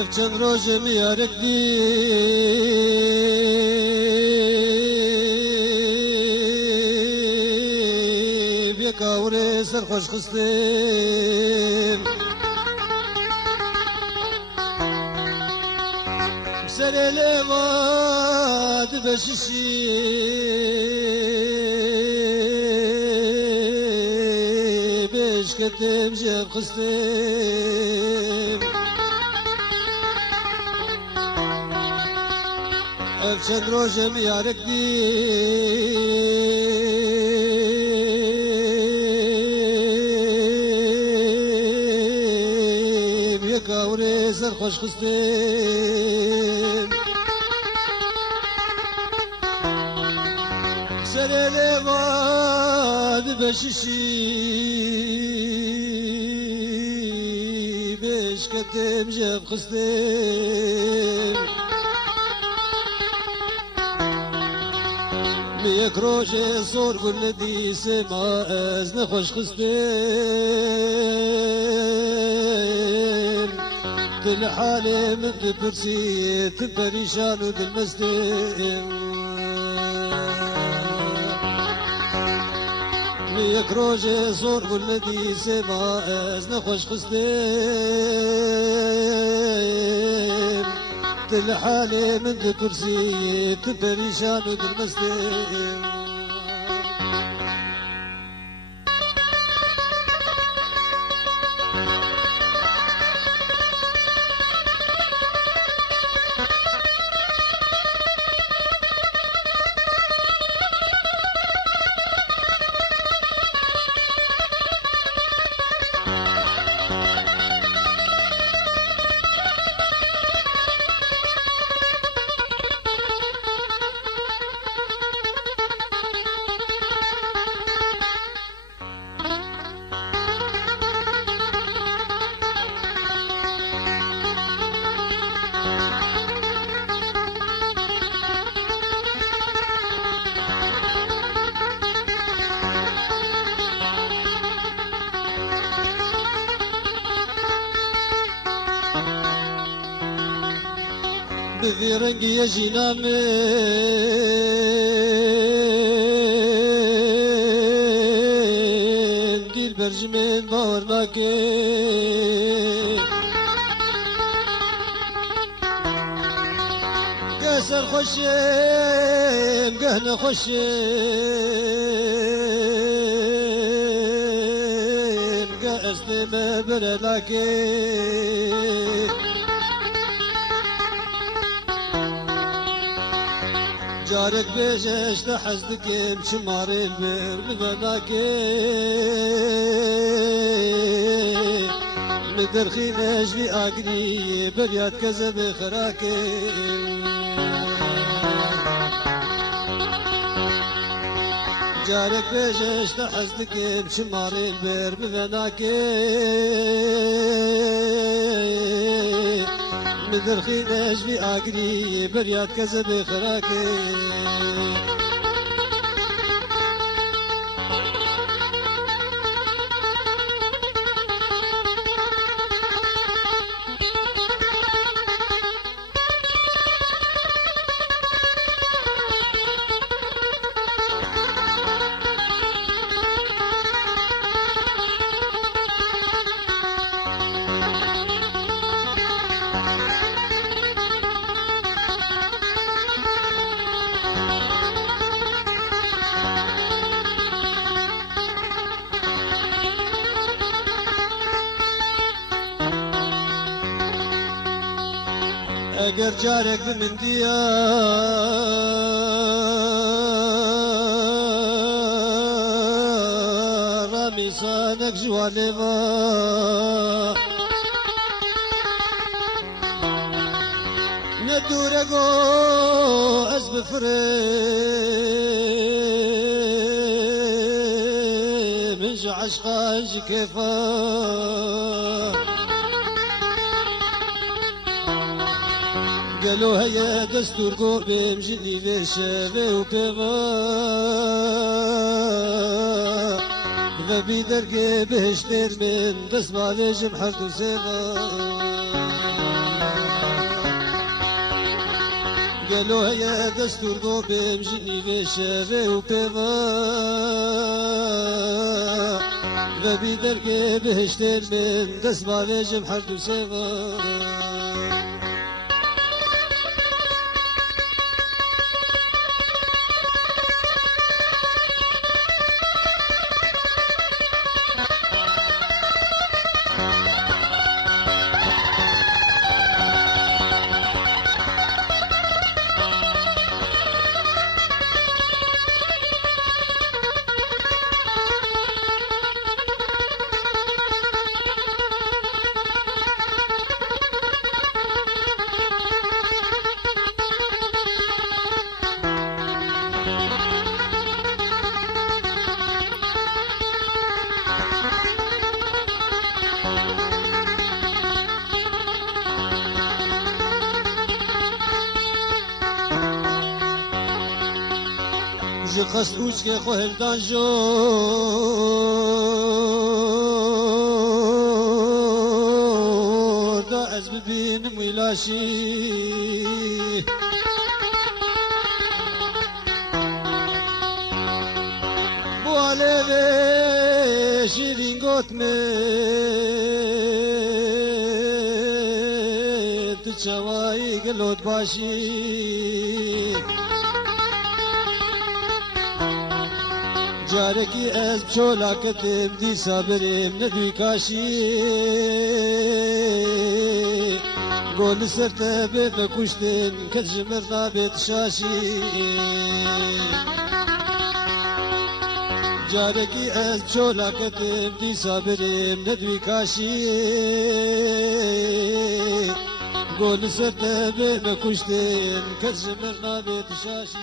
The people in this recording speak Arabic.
افچن روزم یارک دی بیکاوره سرخوش خستم سر لواد بششی بشکتم جب خستم افچن روزم یارک دی بیکاوره سرخوش خستم سر لواد بششی بشکتم جب خستم یک روز زور گلدی سما از نخوش خستم دل حالي من برسي تبريشان ودل مستم یک روز زور گلدی سما از نخوش خستم دل حالي من برسي تبريشان ودل مستم بذي رنقي يجينا من دي البرج من باور ماكي قاسر خوشم قهنا خوشم قاست ما برلاكي جارك بيجش لحزدكم شمار البر بمناكي مدرخي نجلي اقري بريات كذب خراكي جارك بيجش لحزدكم شمار البر بمناكي مدرخي نجلي اقري بريات كذب خراكي اگر جارك من ديار رامي صانك جواني ما ندوركو أزب فريم من عشقاش كيفا قالوا هيا دستور قوبي مجني بشابي وبيما ذبي درقي بهشتير من بس ما ليش محرد وسيما قالوا هيا دستور بو بمجني بشافي وبيضا ذبي دركي بهشتين من دسما بيجم حرد وسيضا جي قصد وجهي خوهل دانجو دا از ببینم ویلاشی بو علیوه شیرین گوتمه تچوایی گلوت باشی جارکی از بچولا کتم دی صابرم ندوی کاشی گل سرته به بکشتن کت جمرنا بیت شاشی جارکی از بچولا کتم دی صابرم ندوی کاشی گل سرته به بکشتن کت جمرنا بیت شاشی